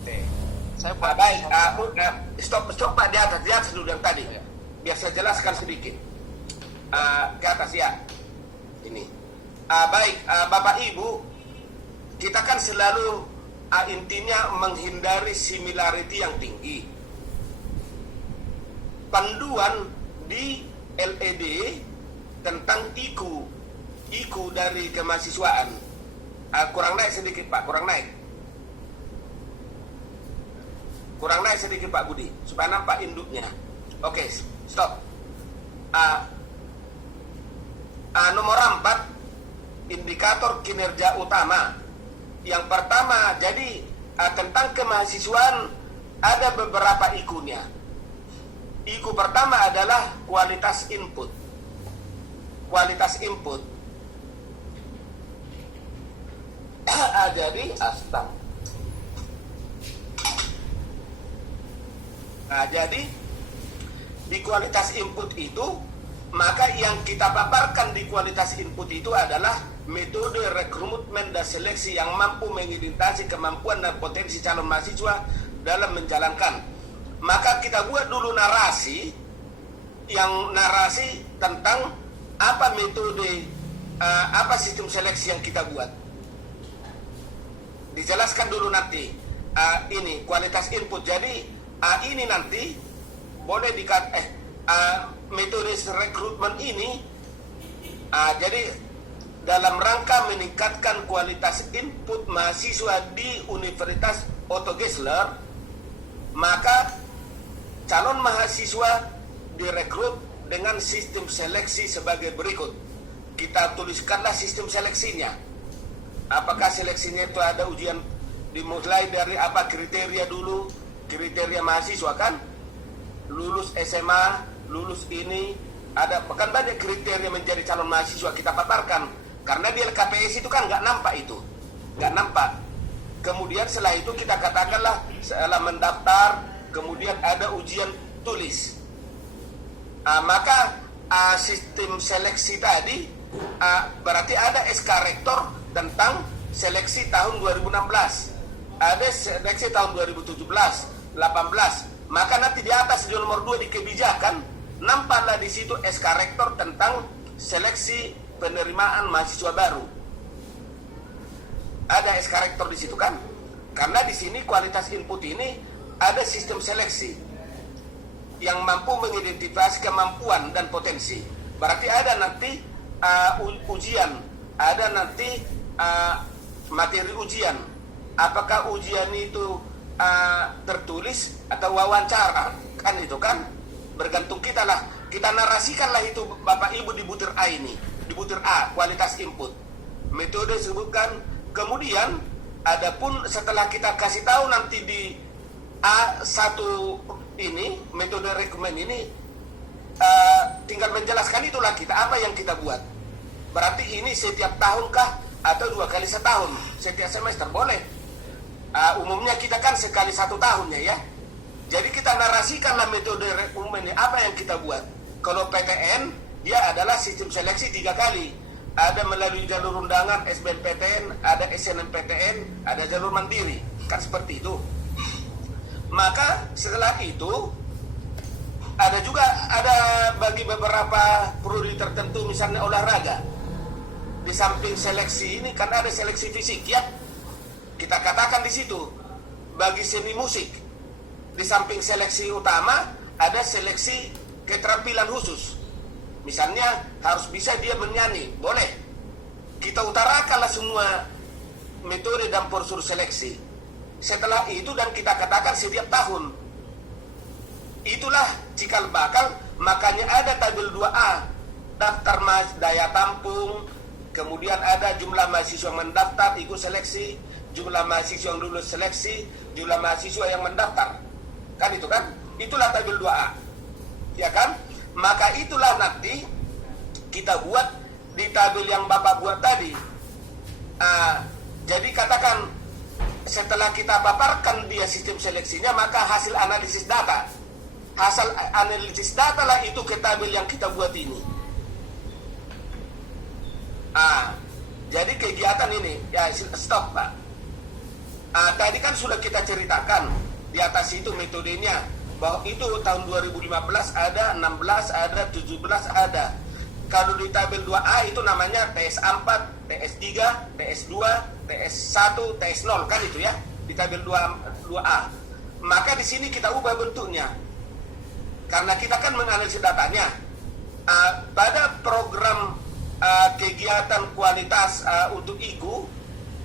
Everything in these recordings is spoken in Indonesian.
Oke. Saya buat Baik, stop Pak, di atas dulu yang tadi. Ya. Biar saya jelaskan sedikit. Ke atas ya. Ini. Baik, Bapak Ibu, kita kan selalu intinya menghindari similarity yang tinggi. Panduan di LED tentang IQ dari kemahasiswaan. Kurang naik sedikit Pak, kurang naik sedikit Pak Budi, supaya nampak induknya. Oke, stop. Nomor 4, indikator kinerja utama. Yang pertama, jadi tentang kemahasiswaan ada beberapa IQ-nya. IQ pertama adalah kualitas input. Jadi jadi di kualitas input itu, maka yang kita paparkan di kualitas input itu adalah metode rekrutmen dan seleksi yang mampu mengidentifikasi kemampuan dan potensi calon mahasiswa dalam menjalankan. Maka kita buat dulu narasi tentang apa metode, apa sistem seleksi yang kita buat. Dijelaskan dulu nanti. Ini kualitas input. Jadi ini nanti boleh metode rekrutmen ini jadi dalam rangka meningkatkan kualitas input mahasiswa di Universitas Otto Gessler, maka calon mahasiswa direkrut dengan sistem seleksi sebagai berikut. Kita tuliskanlah sistem seleksinya. Apakah seleksinya itu ada ujian, dimulai dari apa kriteria dulu? Kriteria mahasiswa kan, lulus SMA, lulus ini, ada kan banyak kriteria menjadi calon mahasiswa kita paparkan. Karena di LKPS itu kan nggak nampak. Kemudian setelah itu kita katakanlah setelah mendaftar, kemudian ada ujian tulis. Maka sistem seleksi tadi berarti ada SK Rektor tentang seleksi tahun 2016, ada seleksi tahun 2017, 18. Maka nanti di atas di nomor 2 di kebijakan nampaklah di situ SK Rektor tentang seleksi penerimaan mahasiswa baru. Ada SK Rektor di situ kan? Karena di sini kualitas input ini ada sistem seleksi yang mampu mengidentifikasi kemampuan dan potensi. Berarti ada nanti ujian, ada nanti materi ujian. Apakah ujian itu tertulis atau wawancara, kan itu kan bergantung kita lah. Kita narasikanlah itu Bapak Ibu di butir A ini, di butir A kualitas input. Metode sebutkan. Kemudian adapun setelah kita kasih tahu nanti di A1 ini metode rekrutmen ini, tinggal menjelaskan itulah kita apa yang kita buat. Berarti ini setiap tahunkah atau 2 kali setahun, setiap semester boleh. Umumnya kita kan sekali 1 tahunnya ya. Jadi kita narasikanlah metode rekrutmen ini apa yang kita buat. Kalau PTN dia adalah sistem seleksi 3 kali. Ada melalui jalur undangan SBMPTN, ada SNMPTN, ada jalur mandiri, kan seperti itu. Maka setelah itu ada bagi beberapa prodi tertentu, misalnya olahraga. Di samping seleksi ini kan ada seleksi fisik ya. Kita katakan di situ bagi seni musik, di samping seleksi utama ada seleksi keterampilan khusus. Misalnya harus bisa dia bernyanyi, boleh. Kita utarakanlah semua metode dan prosedur seleksi. Setelah itu dan kita katakan setiap tahun. Itulah cikal bakal, makanya ada tabel 2A, daftar daya tampung, kemudian ada jumlah mahasiswa yang mendaftar ikut seleksi, jumlah mahasiswa yang lulus seleksi, jumlah mahasiswa yang mendaftar. Kan itu kan? Itulah tabel 2A. Ya kan? Maka itulah nanti kita buat di tabel yang Bapak buat tadi. Jadi katakan setelah kita paparkan dia sistem seleksinya, maka hasil analisis data. Hasil analisis data lah itu ke tabel yang kita buat ini. Jadi kegiatan ini, ya stop Pak. Tadi kan sudah kita ceritakan di atas itu metodenya, bahwa itu tahun 2015 ada, 16 ada, 17 ada. Kalau di tabel 2A itu namanya TS4, TS3, TS2, TS1, TS0 kan itu ya, di tabel 2A. Maka di sini kita ubah bentuknya. Karena kita kan menganalisis datanya. Pada program kegiatan kualitas untuk IGU,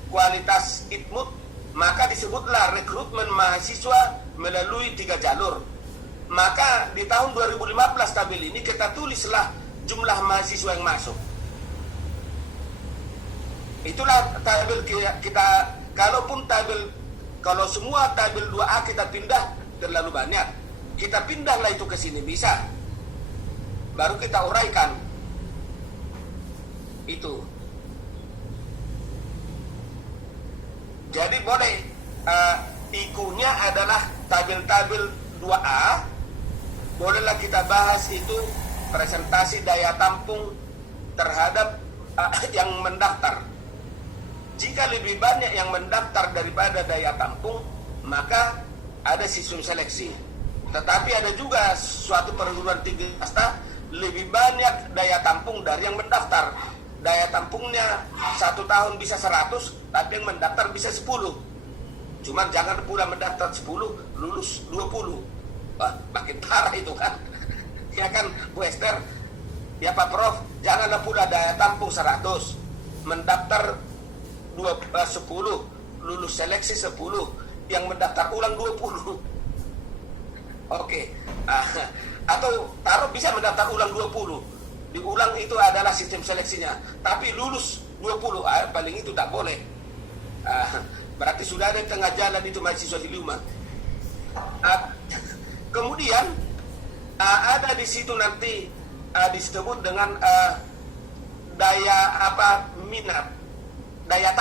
kualitas ITMUT, maka disebutlah rekrutmen mahasiswa melalui 3 jalur. Maka di tahun 2015 tabel ini kita tulislah jumlah mahasiswa yang masuk. Itulah tabel kita. Kalau semua tabel 2A kita pindah terlalu banyak, kita pindahlah itu ke sini bisa. Baru kita uraikan itu. Jadi boleh IQ-nya adalah tabel-tabel 2A. Bolehlah kita bahas itu presentasi daya tampung terhadap yang mendaftar. Jika lebih banyak yang mendaftar daripada daya tampung, maka ada sistem seleksi. Tetapi ada juga suatu perguruan tinggi swasta lebih banyak daya tampung dari yang mendaftar. Daya tampungnya 1 tahun bisa 100, tapi yang mendaftar bisa 10. Cuman jangan pula mendaftar 10, lulus 20. Wah, makin parah itu kan. Ya kan, Bu Esther? Ya Pak Prof, janganlah pula daya tampung 100, mendaftar 10, lulus seleksi 10, yang mendaftar ulang 20. Oke. Atau taruh bisa mendaftar ulang 20. Diulang itu adalah sistem seleksinya, tapi lulus 20, paling itu tak boleh. Berarti sudah ada di tengah jalan itu mahasiswa di rumah. Kemudian ada di situ nanti disebut dengan daya minat, daya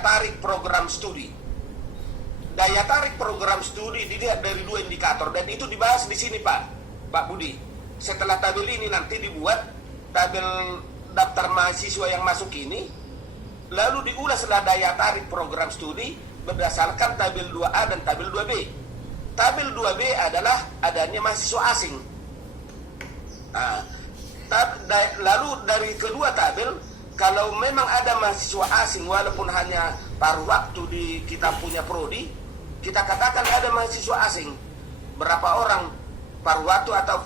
tarik program studi. Daya tarik program studi dilihat dari 2 indikator, dan itu dibahas di sini Pak Budi. Setelah tabel ini nanti dibuat tabel daftar mahasiswa yang masuk ini, lalu diulaslah daya tarik program studi berdasarkan tabel 2A dan tabel 2B. Tabel 2B adalah adanya mahasiswa asing. Lalu dari kedua tabel, kalau memang ada mahasiswa asing walaupun hanya paruh waktu di kita punya prodi, kita katakan ada mahasiswa asing berapa orang, paruh waktu atau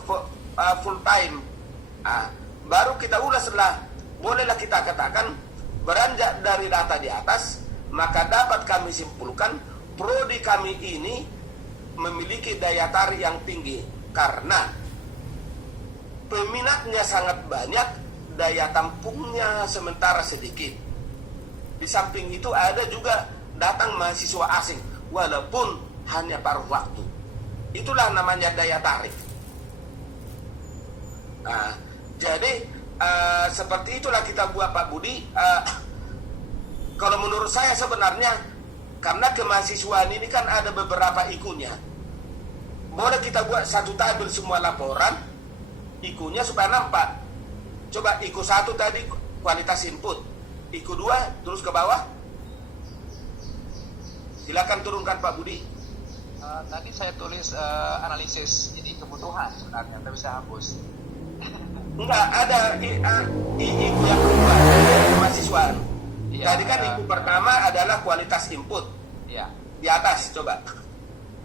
full time. Baru kita ulaslah, bolehlah kita katakan beranjak dari data di atas, maka dapat kami simpulkan prodi kami ini memiliki daya tarik yang tinggi karena peminatnya sangat banyak, daya tampungnya sementara sedikit. Di samping itu ada juga datang mahasiswa asing walaupun hanya paruh waktu. Itulah namanya daya tarik. Jadi seperti itulah kita buat Pak Budi. Kalau menurut saya sebenarnya, karena kemahasiswaan ini kan ada beberapa IQ-nya, boleh kita buat satu tabel semua laporan IQ-nya supaya nampak. Coba IQ 1 tadi kualitas input, IQ 2 terus ke bawah. Silakan turunkan Pak Budi. Tadi saya tulis analisis ini kebutuhan sebenarnya, tapi saya hapus. Enggak, ada IQ yang kedua, kemahasiswaan. Iya, tadi kan IQ pertama adalah kualitas input. Iya. Di atas, coba.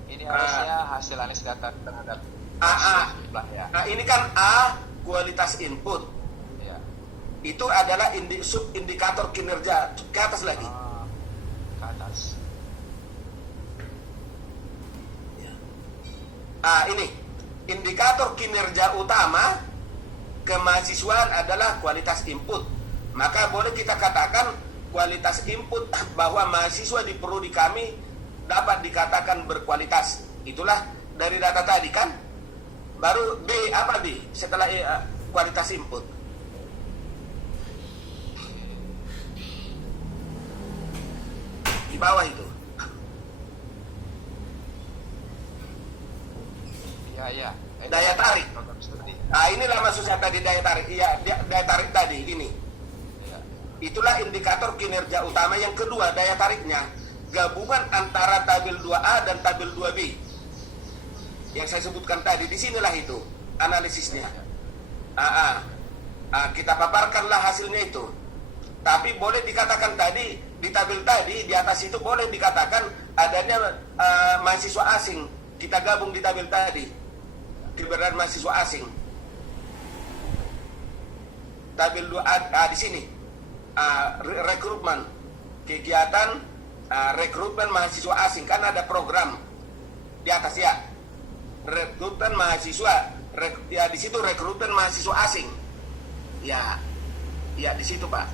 Ini harusnya hasil analisis data terhadap jumlah ya. Nah, ini kan A, kualitas input. Iya. Itu adalah sub-indikator kinerja. Ke atas lagi. Ke atas. Ini indikator kinerja utama kemahasiswaan adalah kualitas input. Maka boleh kita katakan kualitas input bahwa mahasiswa di prodi kami dapat dikatakan berkualitas. Itulah dari data tadi kan. Baru B, apa B setelah kualitas input? Di bawah itu. Iya. Daya tarik. Inilah maksud saya tadi daya tarik. Iya, daya tarik tadi ini. Ya. itulah indikator kinerja utama yang kedua, daya tariknya. Gabungan antara tabel 2A dan tabel 2B. Yang saya sebutkan tadi, disinilah itu analisisnya. Kita paparkanlah hasilnya itu. Tapi boleh dikatakan tadi, di tabel tadi, di atas itu boleh dikatakan adanya mahasiswa asing. Kita gabung di tabel tadi, keberadaan mahasiswa asing. Tabel 2A di sini, rekrutmen, kegiatan rekrutmen mahasiswa asing. Kan ada program di atas ya, rekrutmen mahasiswa, ya di situ rekrutmen mahasiswa asing. Ya di situ Pak,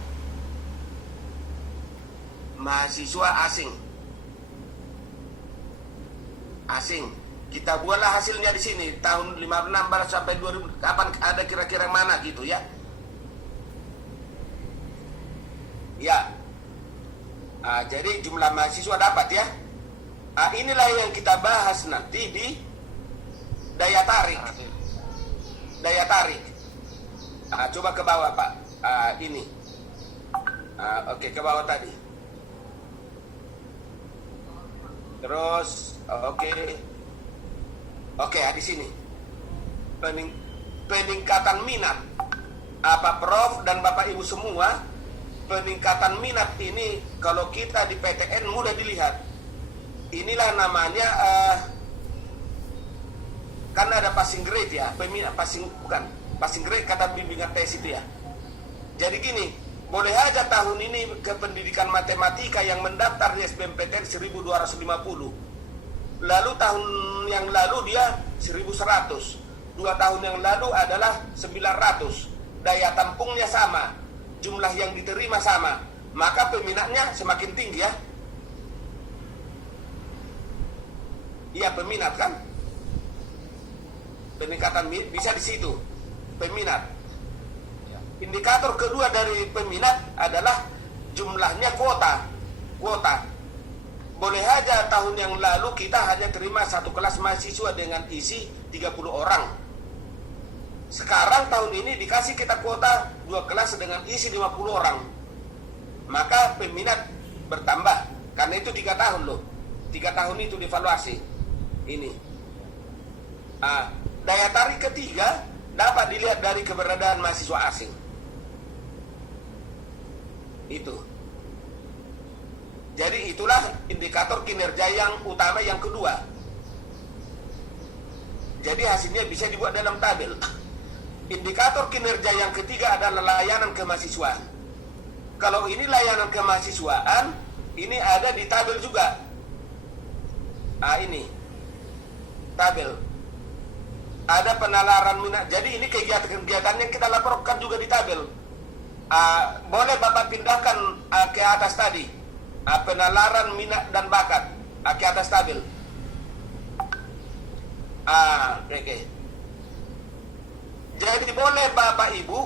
mahasiswa asing. Kita buatlah hasilnya di sini tahun 56 sampai 2000, kapan ada kira-kira mana gitu ya. Ya. Jadi jumlah mahasiswa dapat ya. Inilah yang kita bahas nanti di daya tarik. Daya tarik. Coba ke bawah Pak. Ini. Oke, ke bawah tadi. Terus oke, di sini. Peningkatan minat. Prof dan Bapak Ibu semua, peningkatan minat ini kalau kita di PTN mudah dilihat. Inilah namanya kan ada passing grade ya, passing grade kata bimbingan tes itu ya. Jadi gini, boleh aja tahun ini ke pendidikan matematika yang mendaftar di SBMPTN 1250. Lalu tahun yang lalu dia 1100. 2 tahun yang lalu adalah 900. Daya tampungnya sama, jumlah yang diterima sama, maka peminatnya semakin tinggi ya. Iya, peminat kan? Peningkatan bisa di situ, peminat. Indikator kedua dari peminat adalah jumlahnya kuota. Boleh aja tahun yang lalu kita hanya terima satu kelas mahasiswa dengan isi 30 orang. Sekarang tahun ini dikasih kita kuota 2 kelas dengan isi 50 orang. Maka peminat bertambah. Karena itu 3 tahun loh. 3 tahun itu dievaluasi. Ini. Daya tarik ketiga dapat dilihat dari keberadaan mahasiswa asing. Itu. Jadi itulah indikator kinerja yang utama yang kedua. Jadi hasilnya bisa dibuat dalam tabel. Indikator kinerja yang ketiga adalah layanan kemahasiswaan. Kalau ini layanan kemahasiswaan, ini ada di tabel juga. Ini tabel. Ada penalaran minat. Jadi ini kegiatan-kegiatan yang kita laporkan juga di tabel. Boleh Bapak pindahkan ke atas tadi, penalaran minat dan bakat ke atas tabel. Oke. Jadi boleh Bapak Ibu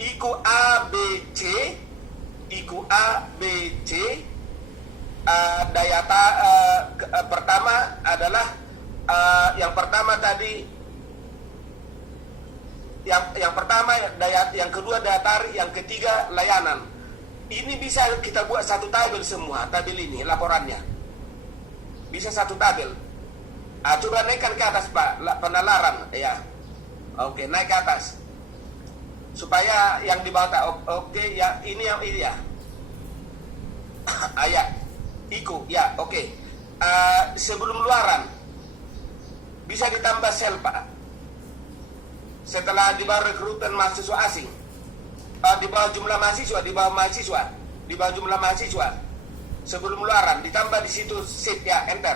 ikut A, B, C. Pertama adalah yang pertama tadi. Yang pertama daya, yang kedua daya tarik, yang ketiga layanan. Ini bisa kita buat satu tabel semua, tabel ini laporannya. Bisa satu tabel. Coba naikkan ke atas Pak, penalaran ya. Oke, naik ke atas. Supaya yang di bawah oke ya, ini yang ini ya. Ya, ikut ya, oke. Sebelum luaran bisa ditambah sel Pak. Setelah di bawah rekrutmen mahasiswa asing, di bawah jumlah mahasiswa, di bawah jumlah mahasiswa, sebelum luaran ditambah di situ shift ya, enter.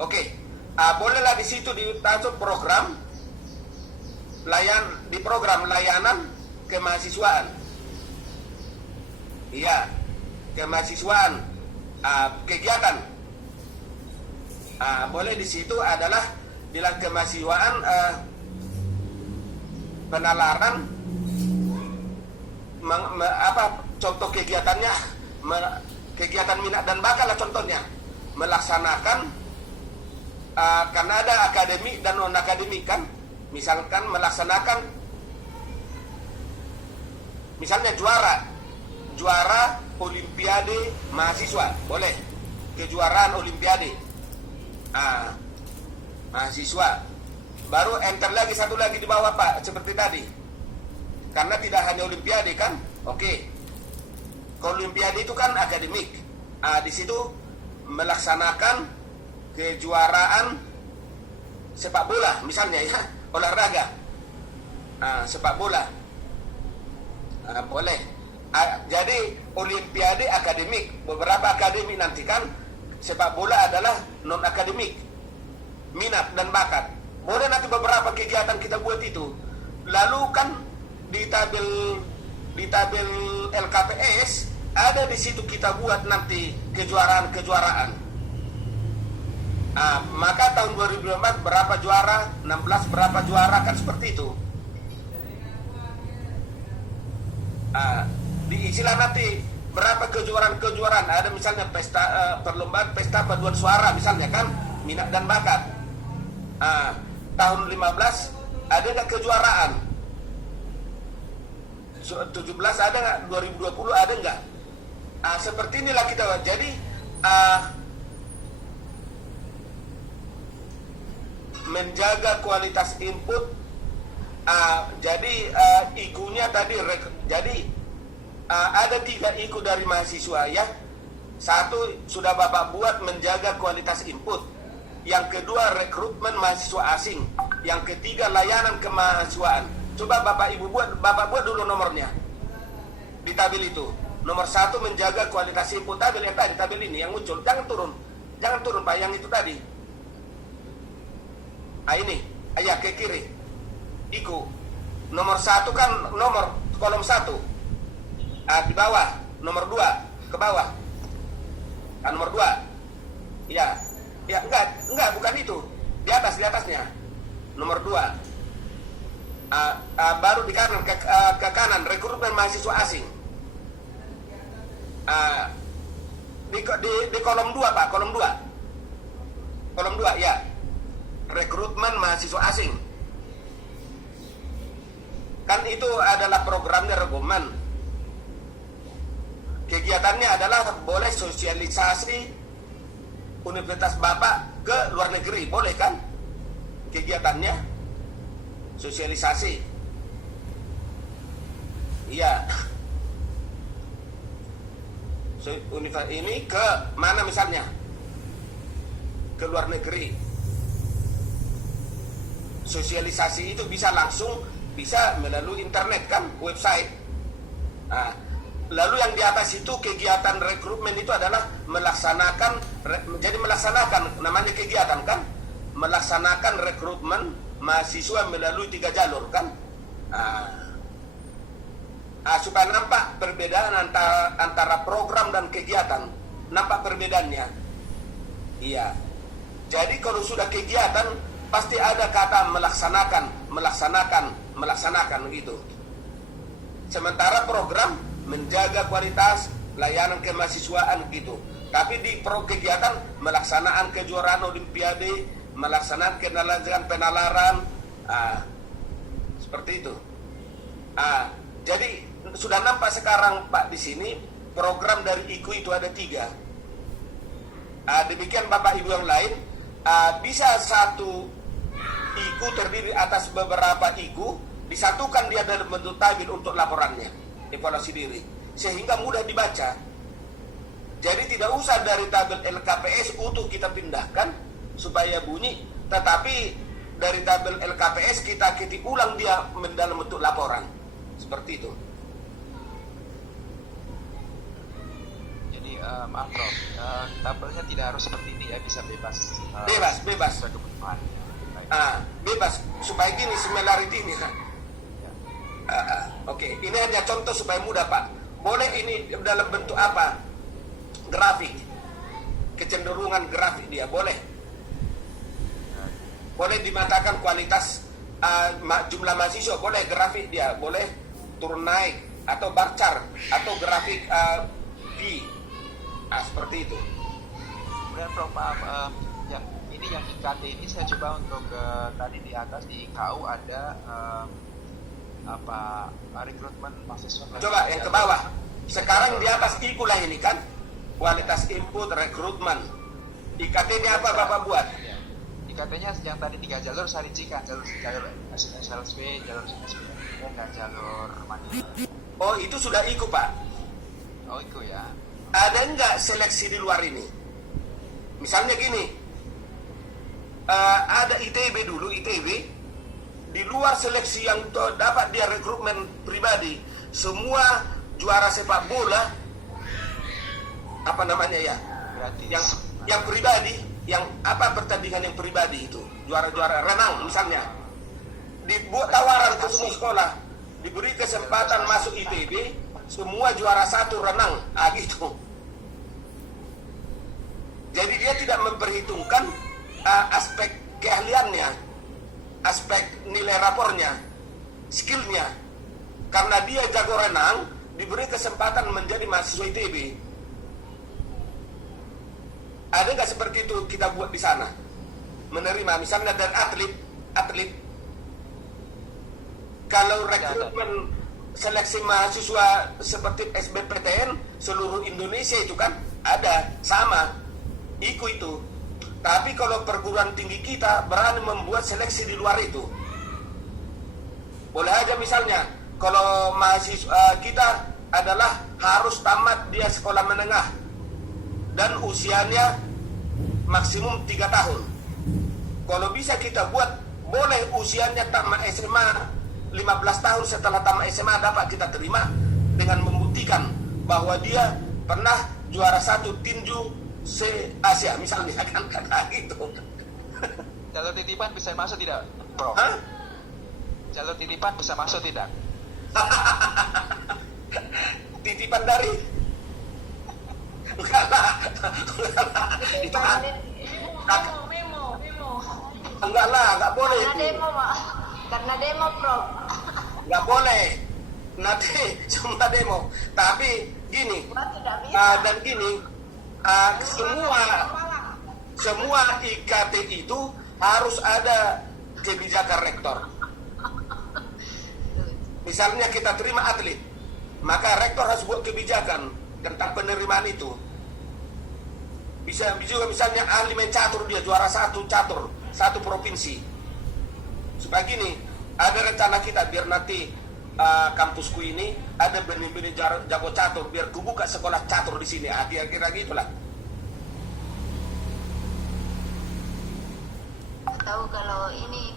Oke, bolehlah di situ ditaruh program layanan kemahasiswaan. Iya, kemahasiswaan, kegiatan. Boleh di situ adalah di kemahasiswaan. Penalaran contoh kegiatannya, kegiatan minat dan bakat lah contohnya, melaksanakan karena ada akademik dan non akademik kan, misalkan melaksanakan misalnya juara juara Olimpiade mahasiswa, boleh. Kejuaraan Olimpiade mahasiswa. Baru enter lagi satu lagi di bawah Pak, seperti tadi. Karena tidak hanya Olimpiade kan? Oke. Olimpiade itu kan akademik. Di situ melaksanakan kejuaraan sepak bola misalnya ya, olahraga. Sepak bola. Boleh. Jadi Olimpiade akademik, beberapa akademik nanti kan sepak bola adalah non akademik, minat dan bakat. Boleh nanti beberapa kegiatan kita buat itu. Lalu kan di tabel LKPS ada di situ kita buat nanti kejuaraan. Maka tahun 2004 berapa juara, 16 berapa juara kan seperti itu. Diisilah nanti berapa kejuaraan. Ada misalnya perlombaan pesta paduan suara misalnya kan, minat dan bakat. Tahun 15 ada nggak kejuaraan? 17 ada nggak? 2020 ada nggak? Seperti inilah kita. Jadi menjaga kualitas input. Jadi IQ-nya tadi. Jadi ada 3 IQ dari mahasiswa ya. 1 sudah Bapak buat, menjaga kualitas input. Yang kedua rekrutmen mahasiswa asing. Yang ketiga layanan kemahasiswaan. Coba Bapak buat dulu nomornya di tabel itu. Nomor 1 menjaga kualitas input, tabel yang tadi, tabel ini yang muncul. Jangan turun Pak, yang itu tadi. Ini, ya ke kiri. IQ. Nomor 1 kan nomor kolom 1. Di bawah, nomor 2 ke bawah. Nomor 2. Ya, enggak, bukan itu. Di atasnya. Nomor 2. Baru di kanan ke kanan rekrutmen mahasiswa asing. Di kolom 2 Pak, kolom 2 ya. Rekrutmen mahasiswa asing. Kan itu adalah programnya rekomen. Kegiatannya adalah boleh sosialisasi universitas Bapak ke luar negeri, boleh kan? Kegiatannya sosialisasi. Iya. Universitas ini ke mana misalnya? Ke luar negeri. Sosialisasi itu bisa langsung, bisa melalui internet kan, website. Lalu yang di atas itu kegiatan rekrutmen itu adalah melaksanakan namanya kegiatan kan, melaksanakan rekrutmen mahasiswa melalui 3 jalur kan. Supaya nampak perbedaan antara program dan kegiatan, nampak perbedaannya. Iya. Jadi kalau sudah kegiatan pasti ada kata melaksanakan gitu. Sementara program menjaga kualitas layanan kemahasiswaan gitu. Tapi di kegiatan melaksanaan kejuaraan Olimpiade, melaksanakan penalaran, seperti itu. Jadi sudah nampak sekarang Pak di sini program dari IQ itu ada 3. Demikian Bapak Ibu yang lain, bisa satu IQ terdiri atas beberapa IQ, disatukan dia dalam bentuk tabel untuk laporannya, evaluasi diri, sehingga mudah dibaca. Jadi tidak usah dari tabel LKPS utuh kita pindahkan supaya bunyi, tetapi dari tabel LKPS kita ketik ulang dia dalam bentuk laporan. Seperti itu. Jadi maaf Prof, tabelnya tidak harus seperti ini ya, bisa bebas. Bebas. Bebas supaya gini similarity ini kan. Oke, ini hanya contoh supaya mudah Pak. Boleh ini dalam bentuk apa? Grafik. Kecenderungan grafik dia boleh. Boleh dimatakan kualitas jumlah mahasiswa, boleh grafik dia, boleh turun naik atau bar chart atau grafik V. Seperti itu. Kemudian Prof, maaf, yang IKT ini saya coba untuk tadi di atas di KU ada rekrutmen mahasiswa. Coba yang ke bawah. Sekarang di atas IKU lah ini kan, kualitas input rekrutmen. IKT-nya apa Bapak buat? Ya. IKT-nya yang tadi 3 jalur saya rincikan, jalur SLSP, jalur SPM, dan jalur mandiri. Oh, itu sudah IKU Pak. Oh itu ya. Ada nggak seleksi di luar ini? Misalnya gini, ada ITB dulu, ITB. Di luar seleksi yang dapat dia rekrutmen pribadi, semua juara sepak bola, apa namanya ya? Gratis. Yang pribadi, yang apa pertandingan yang pribadi itu, juara-juara renang misalnya, dibuat tawaran ke semua sekolah, diberi kesempatan masuk ITB, semua juara 1 renang, gitu. Jadi dia tidak memperhitungkan aspek keahliannya, aspek nilai rapornya, skillnya. Karena dia jago renang, diberi kesempatan menjadi mahasiswa ITB. Ada nggak seperti itu kita buat di sana? Menerima misalnya dari atlet. Kalau rekrutmen seleksi mahasiswa seperti SBPTN seluruh Indonesia itu kan ada sama IKU itu. Tapi kalau perguruan tinggi kita berani membuat seleksi di luar itu, boleh aja misalnya kalau mahasiswa kita adalah harus tamat dia sekolah menengah dan usianya maksimum 3 tahun. Kalau bisa kita buat, boleh usianya tamat SMA 15 tahun, setelah tamat SMA dapat kita terima dengan membuktikan bahwa dia pernah juara 1 tinju se-Asia misalnya, kan kata gitu. Jalur titipan bisa masuk tidak, Bro? Hah? Jalur titipan bisa masuk tidak? Titipan dari enggak lah. Itu kan Memo. enggak lah, enggak boleh Karena itu. demo, Mak. Karena demo, Prof. Enggak boleh. Nanti semua demo. Tapi gini, Wah, tidak bisa. dan gini, semua IKT itu harus ada kebijakan rektor. Misalnya kita terima atlet, maka rektor harus buat kebijakan tentang penerimaan itu. Bisa juga misalnya ahli main catur, dia juara 1 catur, 1 provinsi. Supaya gini, ada rencana kita biar nanti kampusku ini ada benih-benih jago catur, biar ku buka sekolah catur di sini. Kira-kira gitulah. Tahu kalau ini